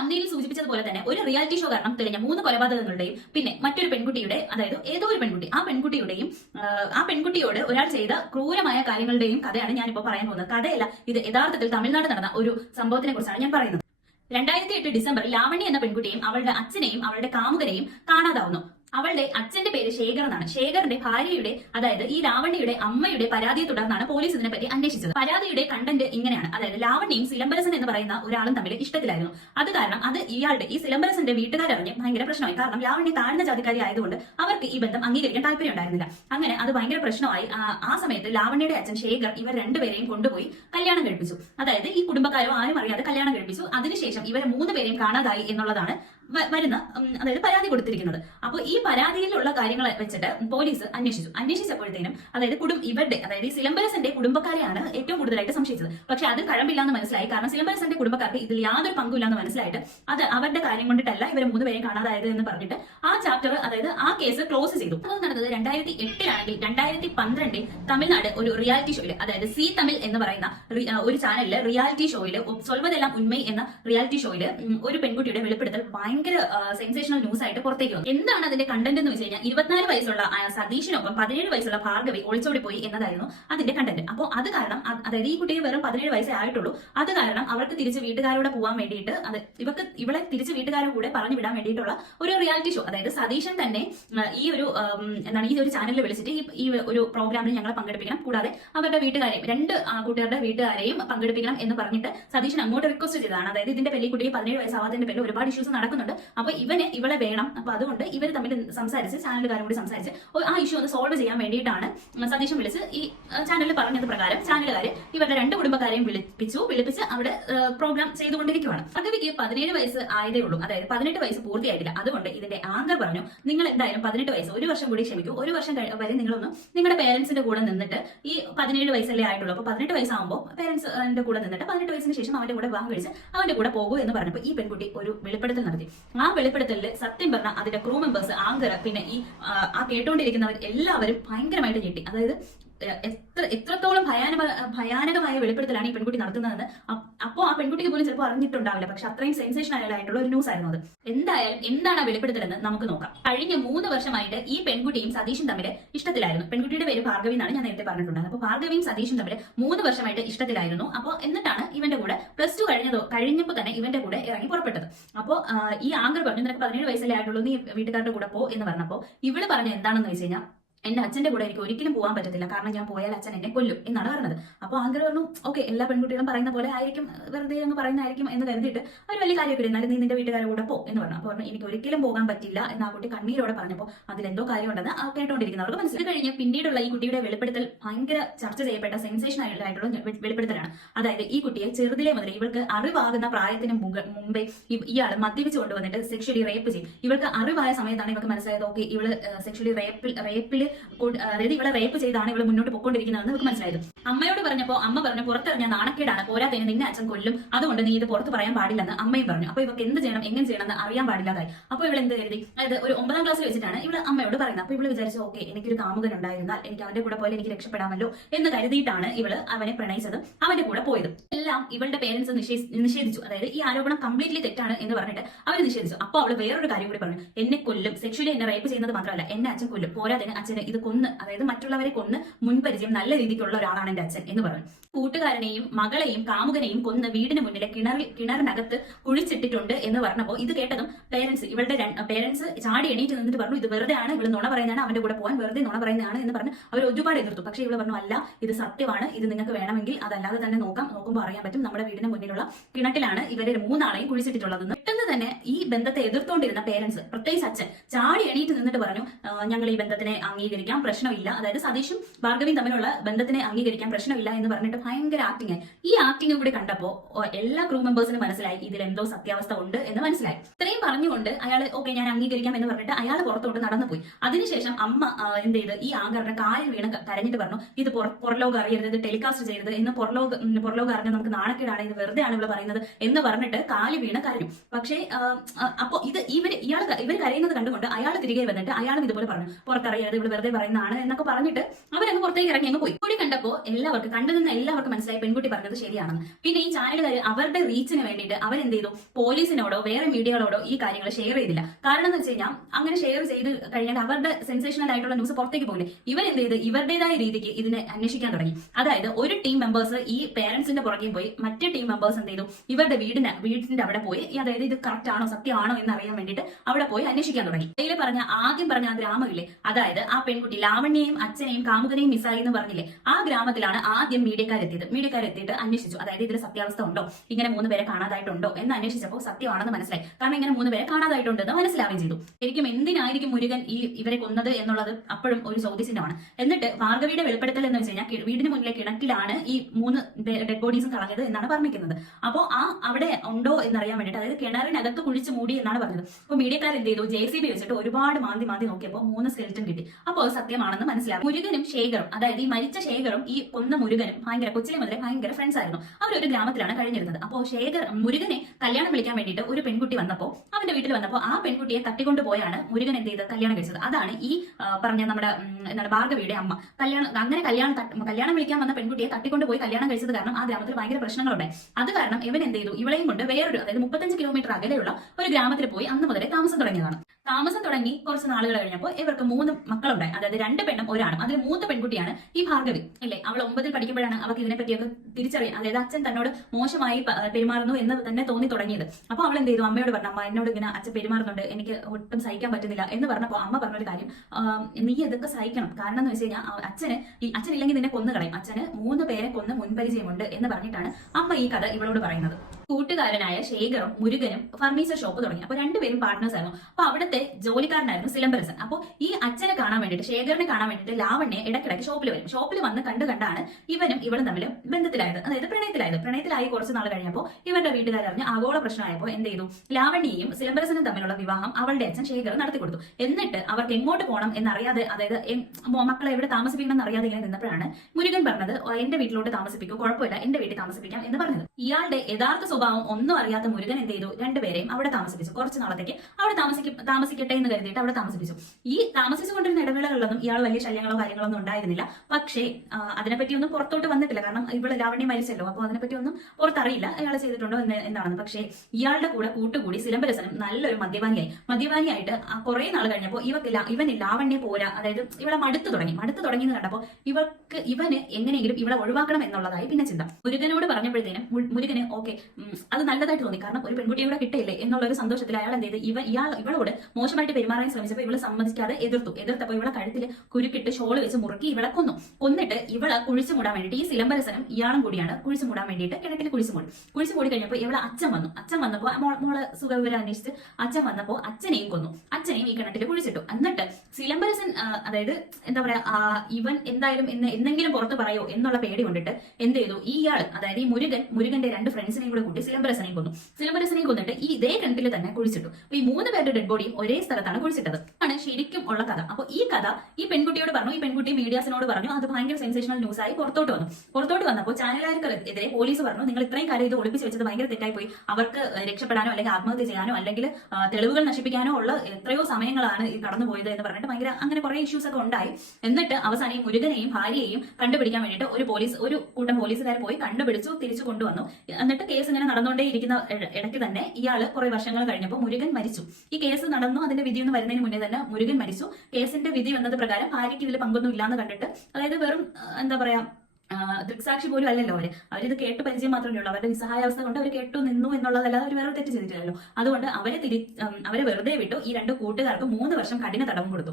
തമ്മിൽ സൂചിപ്പിച്ചതുപോലെ തന്നെ ഒരു റിയാലിറ്റി ഷോ കാരണം തെളിഞ്ഞ 3 കൊലപാതകങ്ങളുടെയും പിന്നെ മറ്റൊരു പെൺകുട്ടിയുടെ, അതായത് ഏതോ ഒരു പെൺകുട്ടി, ആ പെൺകുട്ടിയോട് ഒരാൾ ചെയ്ത ക്രൂരമായ കാര്യങ്ങളുടെയും കഥയാണ് ഞാനിപ്പോ പറയാൻ പോകുന്നത്. കഥയല്ല, ഇത് യഥാർത്ഥത്തിൽ തമിഴ്നാട് നടന്ന ഒരു സംഭവത്തിനെ കുറിച്ചാണ് ഞാൻ പറയുന്നത്. 2008 ഡിസംബറിൽ ലാവണ്യ എന്ന പെൺകുട്ടിയും അവളുടെ അച്ഛനെയും അവളുടെ കാമുകനെയും കാണാതാവുന്നു. അവളുടെ അച്ഛന്റെ പേര് ശേഖർ എന്നാണ്. ശേഖറിന്റെ ഭാര്യയുടെ, അതായത് ഈ ലാവണ്യയുടെ അമ്മയുടെ പരാതിയെ തുടർന്നാണ് പോലീസ് ഇതിനെപ്പറ്റി അന്വേഷിച്ചത്. പരാതിയുടെ കണ്ടന്റ് ഇങ്ങനെയാണ്. അതായത് ലാവണ്യയും സിലംബരസൻ എന്ന് പറയുന്ന ഒരാളും തമ്മിൽ ഇഷ്ടത്തിലായിരുന്നു. അത് കാരണം അത് ഈ സിലംബരസന്റെ വീട്ടുകാരറിഞ്ഞ് ഭയങ്കര പ്രശ്നമായി. കാരണം ലാവണ്യ താഴ്ന്ന ജാതിക്കാരി ആയതുകൊണ്ട് അവർക്ക് ഈ ബന്ധം അംഗീകരിക്കാൻ താല്പര്യം ഉണ്ടായിരുന്നില്ല. അങ്ങനെ അത് ഭയങ്കര പ്രശ്നമായി. ആ സമയത്ത് ലാവണ്യയുടെ അച്ഛൻ ശേഖർ ഇവർ രണ്ടുപേരെയും കൊണ്ടുപോയി കല്യാണം കഴിപ്പിച്ചു. അതായത് ഈ കുടുംബക്കാരോ ആരും അറിയാതെ കല്യാണം കഴിപ്പിച്ചു. അതിനുശേഷം ഇവരെ 3 പേരെയും കാണാതായി എന്നുള്ളതാണ് അതായത് പരാതി കൊടുത്തിരിക്കുന്നത്. അപ്പോൾ ഈ പരാതിയിലുള്ള കാര്യങ്ങൾ വെച്ചിട്ട് പോലീസ് അന്വേഷിച്ചപ്പോഴത്തേനും അതായത് അതായത് ഈ സിലംബരസന്റെ കുടുംബക്കാരെയാണ് ഏറ്റവും കൂടുതലായിട്ട് സംശയിച്ചത്. പക്ഷെ അത് കഴമ്പില്ലാന്ന് മനസ്സിലായി. കാരണം സിലംബരസന്റെ കുടുംബക്കാർക്ക് ഇതിൽ യാതൊരു പങ്കുമില്ലാന്ന് മനസ്സിലായിട്ട് അത് അവരുടെ കാര്യം കൊണ്ടിട്ടല്ല ഇവരെ 3 പേരെയും കാണാതായത് എന്ന് പറഞ്ഞിട്ട് ആ ചാപ്റ്റർ, അതായത് ആ കേസ് ക്ലോസ് ചെയ്തു. അത് നടന്നത് 2008 2012 തമിഴ്നാട് ഒരു റിയാലിറ്റി ഷോയിൽ, അതായത് സി തമിഴ് എന്ന് പറയുന്ന ഒരു ചാനലില് റിയാലിറ്റി ഷോയിൽ സൊൽവതെല്ലാം ഉണ്മൈ എന്ന റിയാലിറ്റി ഷോയിൽ ഒരു പെൺകുട്ടിയുടെ വെളിപ്പെടുത്തൽ ഭയങ്കര സെൻസേഷണൽ ന്യൂസ് ആയിട്ട് പുറത്തേക്ക് വന്നു. എന്താണ് അതിന്റെ കണ്ടന്റ് എന്ന് വെച്ച് കഴിഞ്ഞാൽ 24 വയസ്സുള്ള സതീഷിനൊപ്പം 17 വയസ്സുള്ള ഭാർഗവി ഒളിച്ചോടി പോയി എന്നതായിരുന്നു അതിന്റെ കണ്ടന്റ്. അപ്പോൾ അത് കാരണം, അതായത് ഈ കുട്ടിക്ക് വെറും 17 വയസ്സേ ആയിട്ടുള്ളൂ. അത് കാരണം അവർക്ക് തിരിച്ച് വീട്ടുകാരോടെ പോകാൻ വേണ്ടിയിട്ട്, ഇവളെ തിരിച്ച് വീട്ടുകാരുടെ കൂടെ പറഞ്ഞു വിടാൻ വേണ്ടിയിട്ടുള്ള ഒരു റിയാലിറ്റി ഷോ, അതായത് സതീശൻ തന്നെ ഈ ഒരു ചാനലിൽ വിളിച്ചിട്ട് ഈ ഒരു പ്രോഗ്രാമിൽ ഞങ്ങളെ പങ്കെടുപ്പിക്കണം, കൂടാതെ അവരുടെ വീട്ടുകാരെയും 2 കൂട്ടുകാരുടെ വീട്ടുകാരെയും പങ്കെടുപ്പിക്കണം എന്ന് പറഞ്ഞിട്ട് സതീശൻ അങ്ങോട്ട് റിക്വസ്റ്റ് ചെയ്തതാണ്. അതായത് ഇതിന്റെ പേരിൽ കുട്ടിക്ക് 17 വയസ്സാവാതിന്റെ പേരിൽ ഒരുപാട് ഇഷ്യൂസ് നടക്കുന്നുണ്ട്. അപ്പൊ ഇവളെ വേണം. അപ്പൊ അതുകൊണ്ട് ഇവർ തമ്മിൽ സംസാരിച്ച്, ചാനലുകാരും കൂടി സംസാരിച്ച് ആ ഇഷ്യൂ ഒന്ന് സോൾവ് ചെയ്യാൻ വേണ്ടിയിട്ടാണ് സതീശൻ വിളിച്ച് ഈ ചാനലിൽ പറഞ്ഞത് പ്രകാരം ചാനലുകാര് ഇവരുടെ 2 കുടുംബക്കാരെയും വിളിപ്പിച്ച് അവിടെ പ്രോഗ്രാം ചെയ്തുകൊണ്ടിരിക്കുകയാണ്. ഭാർഗവിക്ക് 17 വയസ്സ് ആയതേ ഉള്ളൂ, അതായത് 18 വയസ്സ് പൂർത്തിയായിട്ടില്ല. അതുകൊണ്ട് ഇതിന്റെ ആങ്കർ പറഞ്ഞു, നിങ്ങൾ എന്തായാലും 18 വയസ്സ്, 1 വർഷം കൂടി ക്ഷമിക്കൂ, 1 വർഷം വരെ നിങ്ങളൊന്നും നിങ്ങളുടെ പേരൻസിന്റെ കൂടെ നിന്നിട്ട്, ഈ 17 വയസ്സല്ലേ ആയിട്ടുള്ളൂ, അപ്പൊ 18 വയസ്സാകുമ്പോൾ പേരൻസിന്റെ കൂടെ നിന്നിട്ട് 18 വയസ്സിന് ശേഷം അവന്റെ കൂടെ വിവാഹം കഴിച്ച് അവന്റെ കൂടെ പോകൂ എന്ന് പറഞ്ഞപ്പോൾ ഈ പെൺകുട്ടി ഒരു വെളിപ്പെടുത്തൽ നടത്തി. ആ വെളിപ്പെടുത്തലിൽ സത്യം പറഞ്ഞാൽ അതിന്റെ ക്രൂ മെമ്പേഴ്സ്, ആങ്കർ, പിന്നെ ആ കേട്ടുകൊണ്ടിരിക്കുന്നവർ എല്ലാവരും ഭയങ്കരമായിട്ട് ഞെട്ടി. അതായത് എത്രത്തോളം ഭയാനകമായ വെളിപ്പെടുത്തലാണ് ഈ പെൺകുട്ടി നടത്തുന്നതെന്ന് അപ്പോൾ ആ പെൺകുട്ടിക്ക് പോലും ചിലപ്പോൾ അറിഞ്ഞിട്ടുണ്ടാവില്ല. പക്ഷെ അത്രയും സെൻസേഷണൽ ആയിട്ടുള്ള ഒരു ന്യൂസ് ആയിരുന്നു അത്. എന്തായാലും എന്താണ് ആ വെളിപ്പെടുത്തലെന്ന് നമുക്ക് നോക്കാം. കഴിഞ്ഞ 3 വർഷമായിട്ട് ഈ പെൺകുട്ടിയും സതീഷും തമ്മിൽ ഇഷ്ടത്തിലായിരുന്നു. പെൺകുട്ടിയുടെ പേര് ഭാർഗവി എന്നാണ് ഞാൻ നേരത്തെ പറഞ്ഞിട്ടുള്ളത്. അപ്പോൾ ഭാർഗവിയും സതീഷും തമ്മിൽ 3 വർഷമായിട്ട് ഇഷ്ടത്തിലായിരുന്നു. അപ്പോൾ എന്നിട്ടാണ് ഇവന്റെ കൂടെ +2 കഴിഞ്ഞപ്പോൾ തന്നെ ഇവന്റെ കൂടെ ഇറങ്ങി പുറപ്പെട്ടത്. അപ്പോൾ ഈ ആങ്കർ പറഞ്ഞു, നിനക്ക് 17 വയസ്സല്ലേ ആയിട്ടുള്ളൂ, നീ വീട്ടുകാരുടെ കൂടെ പോ എന്ന് പറഞ്ഞപ്പോൾ ഇവള് പറഞ്ഞ എന്താണെന്ന് വെച്ച് കഴിഞ്ഞാൽ, എന്റെ അച്ഛന്റെ കൂടെ എനിക്ക് ഒരിക്കലും പോകാൻ പറ്റത്തില്ല, കാരണം ഞാൻ പോയാൽ അച്ഛൻ എന്നെ കൊല്ലും എന്നാണ് പറഞ്ഞത്. അപ്പോൾ ആങ്കർ പറഞ്ഞു, ഓക്കെ, എല്ലാ പെൺകുട്ടികളും പറയുന്ന പോലെ ആയിരിക്കും, വെറുതെ അങ്ങ് പറയുന്നതായിരിക്കും എന്ന് കരുതിയിട്ട് അവർ വലിയ കാര്യമൊക്കെ എന്നാലും നീ നിന്റെ വീട്ടുകാരുടെ കൂടെ പോ എന്ന് പറഞ്ഞു. അപ്പോൾ പറഞ്ഞു, എനിക്ക് ഒരിക്കലും പോകാൻ പറ്റില്ല എന്ന് ആ കുട്ടി കണ്ണീരോടെ പറഞ്ഞപ്പോൾ അതിലെന്തോ കാര്യമുണ്ടെന്ന് കേട്ടോണ്ടിരിക്കുന്നവർക്ക് മനസ്സിലായി. കഴിഞ്ഞ് പിന്നീടുള്ള ഈ കുട്ടിയുടെ വെളിപ്പെടുത്തൽ ഭയങ്കര ചർച്ച ചെയ്യപ്പെട്ട സെൻസേഷൻ ആയിട്ടുള്ള വെളിപ്പെടുത്തലാണ്. അതായത് ഈ കുട്ടിയെ ചെറുതിലെ മുതൽ ഇവൾക്ക് അറിവാകുന്ന പ്രായത്തിന് മുമ്പേ ഇയാൾ മദ്യപിച്ച് കൊണ്ടുവന്നിട്ട് സെക്ഷലി റേപ്പ് ചെയ്യും. ഇവൾക്ക് അറിവായ സമയത്താണ് ഇവർക്ക് മനസ്സിലായത്, ഓക്കെ, ഇവള് സെക്ഷലി റേപ്പിൽ, അതായത് ഇവളെ റേപ്പ് ചെയ്താണ് ഇവള് മുന്നോട്ട് പൊക്കൊണ്ടിരിക്കുന്നതെന്ന് നമുക്ക് മനസ്സിലായത്. അമ്മയോട് പറഞ്ഞപ്പോൾ അമ്മ പറഞ്ഞു, പുറത്തിറങ്ങിയ നാണക്കേടാണ്, പോരാത്തതിന് നിന്നെ അച്ഛൻ കൊല്ലും, അതുകൊണ്ട് നീ ഇത് പുറത്ത് പറയാൻ പാടില്ലെന്ന് അമ്മയും പറഞ്ഞു. അപ്പോൾ ഇവർക്ക് എന്ത് ചെയ്യണം, എങ്ങനെ ചെയ്യണം എന്ന് അറിയാൻ പാടില്ലാതായി. അപ്പോൾ ഇവൾ എന്ത് കരുതി, അതായത് ഒരു 9ാം ക്ലാസ്സിൽ വെച്ചിട്ടാണ് ഇവള് അമ്മയോട് പറയുന്നത്. അപ്പോൾ ഇവള് വിചാരിച്ചു, ഓക്കെ, എനിക്കൊരു കാമുകൻ ഉണ്ടായിരുന്നാൽ എനിക്ക് അവന്റെ കൂടെ പോലെ എനിക്ക് രക്ഷപ്പെടാമല്ലോ എന്ന് കരുതിയിട്ടാണ് ഇവള് അവനെ പ്രണയിച്ചതും അവന്റെ കൂടെ പോയതും. എല്ലാം ഇവളുടെ പേരൻസ് നിഷേധിച്ചു. അതായത് ഈ ആരോപണം കംപ്ലീറ്റ്ലി തെറ്റാണ് എന്ന് പറഞ്ഞിട്ട് അവർ നിഷേധിച്ചു. അപ്പോൾ അവള് വേറൊരു കാര്യം കൂടി പറഞ്ഞു, എന്നെ കൊല്ലും, സെക്ഷലി എന്നെ റേപ്പ് ചെയ്യുന്നത് മാത്രമല്ല എന്നെ അച്ഛൻ കൊല്ലും, പോരാതിന് അച്ഛന് ഇത് കൊന്ന്, അതായത് മറ്റുള്ളവരെ കൊന്ന് മുൻപരിചയം നല്ല രീതിക്കുള്ള ഒരാളാണ് എന്റെ അച്ഛൻ എന്ന് പറഞ്ഞു. കൂട്ടുകാരനെയും മകളെയും കാമുകനെയും കൊന്ന് വീടിന് മുന്നിലെ കിണറിനകത്ത് കുഴിച്ചിട്ടിട്ടുണ്ട് എന്ന് പറഞ്ഞപ്പോൾ ഇത് കേട്ടതും ഇവളുടെ പേരൻസ് ചാടി എണീറ്റ് നിന്നിട്ട് പറഞ്ഞു, ഇത് വെറുതെ ആണ്, ഇവള് നുണ പറയുന്നതാണ്, അവന്റെ കൂടെ പോകാൻ വെറുതെ നുണ പറയുന്നതാണ് എന്ന് പറഞ്ഞ് അവർ ഒരുപാട് എതിർത്തു. പക്ഷേ ഇവള് പറഞ്ഞു, അല്ല, ഇത് സത്യമാണ്, ഇത് നിങ്ങൾക്ക് വേണമെങ്കിൽ അതല്ലാതെ തന്നെ നോക്കുമ്പോൾ അറിയാൻ പറ്റും, നമ്മുടെ വീടിന് മുന്നിലുള്ള കിണറ്റിലാണ് ഇവരെ 3 ആളെയും കുഴിച്ചിട്ടുള്ളതെന്ന്. പെട്ടെന്ന് തന്നെ ഈ ബന്ധത്തെ എതിർത്തോണ്ടിരുന്ന പേരൻസ്, പ്രത്യേകിച്ച് അച്ഛൻ, ചാടി എണീറ്റ് നിന്നിട്ട് പറഞ്ഞു, ഞങ്ങൾ ഈ ബന്ധത്തിനെ അംഗീകരിക്കാം, പ്രശ്നമില്ല, അതായത് സതീഷും ഭാർഗവിയും തമ്മിലുള്ള ബന്ധത്തിനെ അംഗീകരിക്കാൻ പ്രശ്നമില്ല എന്ന് പറഞ്ഞിട്ട് ഭയങ്കര ആക്ടിങ് ആയി. ഈ ആക്ടിങ് കൂടി കണ്ടപ്പോൾ എല്ലാ ക്രൂ മെമ്പേഴ്സിനും മനസ്സിലായി ഇതിൽ എന്തോ സത്യാവസ്ഥ ഉണ്ട് എന്ന് മനസ്സിലായി. ഇത്രയും പറഞ്ഞുകൊണ്ട് അയാൾ, ഓക്കെ, ഞാൻ അംഗീകരിക്കാം എന്ന് പറഞ്ഞിട്ട് അയാൾ പുറത്തോട്ട് നടന്നു പോയി. അതിനുശേഷം അമ്മ എന്ത് ചെയ്ത് ഈ ആങ്കറിന്റെ കാലിൽ വീണ് കരഞ്ഞിട്ട് പറഞ്ഞു, ഇത് പുറലോകം അറിയരുത്, ഇത് ടെലികാസ്റ്റ് ചെയ്യരുത്, എന്ന് പുറലോകം അറിഞ്ഞാൽ നമുക്ക് നാണക്കേടാണ്, ഇത് വെറുതെ ആണ് ഇവിടെ പറയുന്നത് എന്ന് പറഞ്ഞിട്ട് കാലിൽ വീണ് കരഞ്ഞു. പക്ഷേ അപ്പൊ ഇവർ കരയുന്നത് കണ്ടുകൊണ്ട് അയാൾ തിരികെ വന്നിട്ട് അയാളും ഇതുപോലെ പറഞ്ഞു, പുറത്തറിയാതെ ഇവിടെ വെറുതെ പറയുന്നതാണ് എന്നൊക്കെ പറഞ്ഞിട്ട് അവരങ്ങ് പുറത്തേക്ക് ഇറങ്ങി അങ്ങ് പോയി. കൂടി കണ്ടപ്പോൾ എല്ലാവർക്കും കണ്ടുനിന്ന എല്ലാവർക്കും മനസ്സിലായി പെൺകുട്ടി പറഞ്ഞത് ശരിയാണെന്ന്. പിന്നെ ഈ ചാനലുകാർ അവരുടെ റീച്ചിന് വേണ്ടിയിട്ട് അവരെന്ത് ചെയ്തു, പോലീസിനോടോ വേറെ മീഡിയകളോടോ ഈ കാര്യങ്ങൾ ഷെയർ ചെയ്തില്ല. കാരണം എന്ന് വെച്ച് കഴിഞ്ഞാൽ അങ്ങനെ ഷെയർ ചെയ്ത് കഴിഞ്ഞാൽ അവരുടെ സെൻസേഷണൽ ആയിട്ടുള്ള ന്യൂസ് പുറത്തേക്ക് പോകില്ലേ. ഇവരെന്ത് ചെയ്ത് ഇവരുടേതായ രീതിക്ക് ഇതിനെ അന്വേഷിക്കാൻ തുടങ്ങി. അതായത് ഒരു ടീം മെമ്പേഴ്സ് ഈ പേരൻസിന്റെ പുറകെ പോയി, മറ്റേ ടീം മെമ്പേഴ്സ് എന്ത് ചെയ്തു, ഇവരുടെ വീടിന്റെ അവിടെ പോയി, അതായത് ഇത് കറക്റ്റ് ആണോ സത്യമാണോ എന്ന് അറിയാൻ വേണ്ടിയിട്ട് അവിടെ പോയി അന്വേഷിക്കാൻ തുടങ്ങി. ഇതിൽ ആദ്യം പറഞ്ഞ ആ ഗ്രാമമില്ലേ, അതായത് ആ പെൺകുട്ടി ലാവണ്യയും അച്ഛനെയും കാമുകനെയും മിസ്സായി എന്ന് പറഞ്ഞില്ലേ, ആ ഗ്രാമത്തിലാണ് ആദ്യം മീഡിയക്കാരെത്തിയിട്ട് അന്വേഷിച്ചു. അതായത് ഇതിൽ സത്യാവസ്ഥ ഉണ്ടോ, ഇങ്ങനെ 3 പേരെ കാണാതായിട്ടുണ്ടോ എന്ന് അന്വേഷിച്ചപ്പോൾ സത്യമാണെന്ന് മനസ്സിലായി. കാരണം ഇങ്ങനെ 3 പേരെ കാണാതായിട്ടുണ്ട് എന്ന് മനസ്സിലാവുകയും ചെയ്തു. ശരിക്കും എന്തിനായിരിക്കും മുരുകൻ ഇവരെ കൊന്നത് എന്നുള്ളത് അപ്പോഴും ഒരു ചോദ്യചിഹ്നമാണ്. എന്നിട്ട് ഭാർഗവിയുടെ വെളിപ്പെടുത്തൽ എന്ന് വെച്ച് കഴിഞ്ഞാൽ വീടിന് മുന്നിലെ കിണറ്റിലാണ് ഈ 3 ഡെഡ് ബോഡീസും കളഞ്ഞത് എന്നാണ് പറഞ്ഞിരിക്കുന്നത്. അപ്പോൾ അവിടെ ഉണ്ടോ എന്നറിയാൻ വേണ്ടിയിട്ട്, അതായത് കിണറിനകത്ത് കുഴിച്ച് മൂടി എന്നാണ് പറഞ്ഞത്. അപ്പോൾ മീഡിയക്കാർ എന്ത് ചെയ്തു, JCB വെച്ചിട്ട് ഒരുപാട് മാന്തി നോക്കിയപ്പോൾ 3 സ്കെൽറ്റൻ കിട്ടി. അപ്പോൾ അത് സത്യമാണെന്ന് മനസ്സിലാവും. മുരുകനും ശേഖറും, അതായത് ഈ മരിച്ച ശേഖറും ഈ കൊന്ന മുരുകനും കൊച്ചിലെ മുതലേ ഭയങ്കര ഫ്രണ്ട്സ് ആയിരുന്നു. അവരൊരു ഗ്രാമത്തിലാണ് കഴിഞ്ഞിരുന്നത്. അപ്പോൾ മുരുകനെ കല്യാണം വിളിക്കാൻ വേണ്ടിയിട്ട് ഒരു പെൺകുട്ടി വന്നപ്പോൾ, അവന്റെ വീട്ടിൽ വന്നപ്പോൾ ആ പെൺകുട്ടിയെ തട്ടിക്കൊണ്ടു പോയാണ് മുരുകൻ എന്ത് ചെയ്ത് കല്യാണം കഴിച്ചത്. അതാണ് ഈ പറഞ്ഞ നമ്മുടെ ഭാർഗവിയുടെ അമ്മ. കല്യാണം വിളിക്കാൻ വന്ന പെൺകുട്ടിയെ തട്ടിക്കൊണ്ട് പോയി കല്യാണം കഴിച്ചത് കാരണം ആ ഗ്രാമത്തിൽ ഭയങ്കര പ്രശ്നങ്ങളുണ്ടായി. അത് കാരണം ഇവൻ എന്ത് ചെയ്തു, ഇവളെയും കൊണ്ട് വേറൊരു, അതായത് 35 കിലോമീറ്റർ അകലെയുള്ള ഒരു ഗ്രാമത്തിൽ പോയി അന്ന് മുതലേ താമസം തുടങ്ങിയതാണ്. താമസം തുടങ്ങി കുറച്ച് നാളുകൾ കഴിഞ്ഞപ്പോൾ ഇവർക്ക് 3 മക്കളുണ്ടായി. അതായത് 2 പെണ്ണും 1 ആണും. അതിൽ മൂത്ത പെൺകുട്ടിയാണ് ഈ ഭാർഗവി അല്ലേ. അവൾ 9ൽ പഠിക്കുമ്പോഴാണ് അവർക്ക് ഇതിനെപ്പറ്റിയൊക്കെ തിരിച്ചറിയാം, അതായത് അച്ഛൻ തന്നോട് മോശമായി പെരുമാറുന്നു എന്ന് തന്നെ തോന്നി തുടങ്ങിയത്. അപ്പോൾ അവൾ എന്ത് ചെയ്തു, അമ്മയോട് പറഞ്ഞു, അമ്മ എന്നോട് ഇങ്ങനെ അച്ഛൻ പെരുമാറുന്നുണ്ട്, എനിക്ക് ഒട്ടും സഹിക്കാൻ പറ്റുന്നില്ല എന്ന് പറഞ്ഞപ്പോൾ അമ്മ പറഞ്ഞൊരു കാര്യം, നീ ഇതൊക്കെ സഹിക്കണം, കാരണം എന്ന് വെച്ച് കഴിഞ്ഞാൽ അച്ഛനില്ലെങ്കിൽ നിന്നെ കൊന്നുകളയും, അച്ഛന് 3 പേരെ കൊന്ന് മുൻപരിചയമുണ്ട് എന്ന് പറഞ്ഞിട്ടാണ് അമ്മ ഈ കഥ ഇവളോട് പറയുന്നത്. കൂട്ടുകാരനായ ശേഖറും മുരുകനും ഫർണിച്ചർ ഷോപ്പ് തുടങ്ങി. അപ്പോൾ 2 പേരും പാർട്ട്നേഴ്സ് ആയിരുന്നു. അപ്പോൾ അവിടുത്തെ ജോലിക്കാരനായിരുന്നു സിലംബരസൻ. അപ്പോൾ ഈ അച്ഛനെ കാണാൻ വേണ്ടിയിട്ട്, ശേഖറിനെ കാണാൻ വേണ്ടിയിട്ട് ലാവണ്യ ഇടയ്ക്കിടയ്ക്ക് ഷോപ്പിൽ വന്ന് കണ്ടാണ് ഇവനും ഇവളും തമ്മിൽ ബന്ധത്തിലായത്, അതായത് പ്രണയത്തിലായി കുറച്ച് നാൾ കഴിഞ്ഞപ്പോൾ ഇവരുടെ വീട്ടുകാരറിഞ്ഞ് ആഗോള പ്രശ്നമായപ്പോൾ എന്ത് ചെയ്തു, ലാവണ്യയും സിലംബരസനും തമ്മിലുള്ള വിവാഹം അവളുടെ അച്ഛൻ ശേഖർ നടത്തി കൊടുത്തു. എന്നിട്ട് അവർക്ക് എങ്ങോട്ട് പോകണം എന്നറിയാതെ, അതായത് മക്കളെ എവിടെ താമസിപ്പിക്കണം എന്നറിയാതെ ഇങ്ങനെ നിന്നപ്പോഴാണ് മുരുകൻ പറഞ്ഞത്, എന്റെ വീട്ടിലോട്ട് താമസിപ്പിക്കും, കുഴപ്പമില്ല, എന്റെ വീട്ടിൽ താമസിപ്പിക്കാം എന്ന് പറഞ്ഞത്. ഇയാളുടെ യഥാർത്ഥ സ്വഭാവം ഒന്നും അറിയാത്ത മുരുകൻ എന്ത് ചെയ്തു, 2 പേരെയും അവിടെ താമസിപ്പിച്ചു. കുറച്ച് നാളത്തേക്ക് അവിടെ താമസിക്കട്ടെ എന്ന് കരുതിയിട്ട് അവിടെ താമസിപ്പിച്ചു. ഈ താമസിച്ചുകൊണ്ടിരുന്ന ഇടവേളകളിലൊന്നും ഇയാൾ വലിയ ശല്യങ്ങളോ കാര്യങ്ങളൊന്നും ഉണ്ടായിരുന്നില്ല. പക്ഷേ അതിനെപ്പറ്റിയൊന്നും പുറത്തോട്ട് വന്നിട്ടില്ല. കാരണം ഇവിടെ ലാവണ്യ മരിച്ചല്ലോ, അപ്പോൾ അതിനെപ്പറ്റിയൊന്നും പുറത്തറിയില്ല അയാൾ ചെയ്തിട്ടുണ്ടോ എന്താണെന്ന്. പക്ഷേ ഇയാളുടെ കൂട്ടുകൂടി സിലംബരസനും നല്ലൊരു മദ്യപാനിയായിട്ട് കുറെ നാൾ കഴിഞ്ഞപ്പോൾ ഇവന് ലാവണ്യ പോരാ, അതായത് ഇവളെ മടുത്തു തുടങ്ങി എന്ന് കണ്ടപ്പോൾ ഇവന് എങ്ങനെയെങ്കിലും ഇവളെ ഒഴിവാക്കണം എന്നുള്ളതായി പിന്നെ ചിന്ത. മുരുകനോട് പറഞ്ഞപ്പോഴത്തേനും മുരുകന് ഓക്കെ, അത് നല്ലതായിട്ട് തോന്നി. കാരണം ഒരു പെൺകുട്ടിയെ കൂടെ കിട്ടിയില്ലേ എന്നുള്ളൊരു സന്തോഷത്തിൽ അയാൾ എന്ത് ചെയ്ത് ഇവളോട് മോശമായിട്ട് പെരുമാറാൻ ശ്രമിച്ചപ്പോൾ ഇവളെ സമ്മതിക്കാതെ എതിർത്തപ്പോൾ ഇവളെ കഴുത്തിൽ കുരുക്കിട്ട് ഷോള് വെച്ച് മുറുക്കി ഇവളെ കൊന്നിട്ട് ഇവളെ കുഴിച്ചു മൂടാൻ വേണ്ടിയിട്ട് ഈ സിലംബരസനും ഇയാളും കൂടിയാണ് കുഴിച്ചു മൂടാൻ വേണ്ടിയിട്ട് കിണറ്റിൽ കുഴിച്ചു മൂടി കഴിഞ്ഞപ്പോൾ ഇവളെ അച്ഛൻ വന്നപ്പോൾ മോളെ സുഖവിവരം അന്വേഷിച്ച് അച്ഛൻ വന്നപ്പോൾ അച്ഛനെയും ഈ കിണറ്റിൽ കുഴിച്ചിട്ടു. എന്നിട്ട് സിലംബരസൻ, അതായത് എന്താ പറയാ, ഇവൻ എന്തായാലും എന്തെങ്കിലും പുറത്ത് പറയോ എന്നുള്ള പേടി കൊണ്ടിട്ട് എന്ത് ചെയ്തു, ഇയാൾ, അതായത് ഈ മുരുകന്റെ 2 ഫ്രണ്ട്സിനെയും കൂടെ കൂട്ടി സിലംബരസനെയും കൊന്നിട്ട് ഈ ഇതേ കിണറ്റിൽ തന്നെ കുഴിച്ചിട്ടു. അപ്പൊ ഈ 3 പേരുടെ ഡെഡ് ബോഡിയും ഒരേ സ്ഥലത്താണ് കുഴിച്ചിട്ടത്. ആണ് ശരിക്കും ഉള്ള കഥ. അപ്പോൾ ഈ കഥ ഈ പെൺകുട്ടിയോട് പറഞ്ഞു, ഈ പെൺകുട്ടി മീഡിയാസിനോട് പറഞ്ഞു. അത് ഭയങ്കര സെൻസേഷണൽ ന്യൂസ് ആയി പുറത്തോട്ട് വന്നപ്പോൾ ചാനലുകാർക്കെതിരെ പോലീസ് പറഞ്ഞു, നിങ്ങൾ ഇത്രയും കാലം ഇത് ഒളിപ്പിച്ച് വെച്ചത് ഭയങ്കര തെറ്റായി പോയി. അവർക്ക് രക്ഷപ്പെടാനോ അല്ലെങ്കിൽ ആത്മഹത്യ ചെയ്യാനോ അല്ലെങ്കിൽ തെളിവുകൾ നശിപ്പിക്കാനോ ഉള്ള എത്രയോ സമയങ്ങളാണ് ഈ കടന്നുപോയത് എന്ന് പറഞ്ഞിട്ട് ഭയങ്കര അങ്ങനെ കുറെ ഇഷ്യൂസ് ഒക്കെ ഉണ്ടായി. എന്നിട്ട് അവസാനം ഈ മുരുകനെയും ഭാര്യയെയും കണ്ടുപിടിക്കാൻ വേണ്ടിയിട്ട് ഒരു കൂട്ടം പോലീസുകാർ പോയി കണ്ടുപിടിച്ചു, തിരിച്ചു കൊണ്ടുവന്നു. എന്നിട്ട് കേസ് ഇങ്ങനെ നടന്നുകൊണ്ടേയിരിക്കുന്ന ഇടയ്ക്ക് തന്നെ ഇയാൾ കുറെ വർഷങ്ങൾ കഴിഞ്ഞപ്പോൾ മുരുകൻ മരിച്ചു. ഈ കേസ് നടന്നു, അതിന്റെ വിധി ഒന്നും വരുന്നതിന് മുന്നേ തന്നെ മുരുകൻ മരിച്ചു. കേസിന്റെ വിധി വന്നത് പ്രകാരം ഭാര്യയ്ക്ക് ഇതിൽ പങ്കൊന്നും ഇല്ലാന്ന് കണ്ടിട്ട്, അതായത് വെറും എന്താ പറയാ, ദൃക്സാക്ഷി പോലും അല്ലല്ലോ അവരിത് കേട്ട് പരിചയം മാത്രമേ ഉള്ളൂ. അവരുടെ നിസ്സഹായാവസ്ഥ കൊണ്ട് അവർ കേട്ടു നിന്നു എന്നുള്ളതല്ലാതെ അവർ വേറെ തെറ്റ് ചെയ്തിട്ടില്ലല്ലോ. അതുകൊണ്ട് അവരെ വെറുതെ വിട്ടു. ഈ 2 കൂട്ടുകാർക്ക് 3 വർഷം കഠിന തടവും കൊടുത്തു.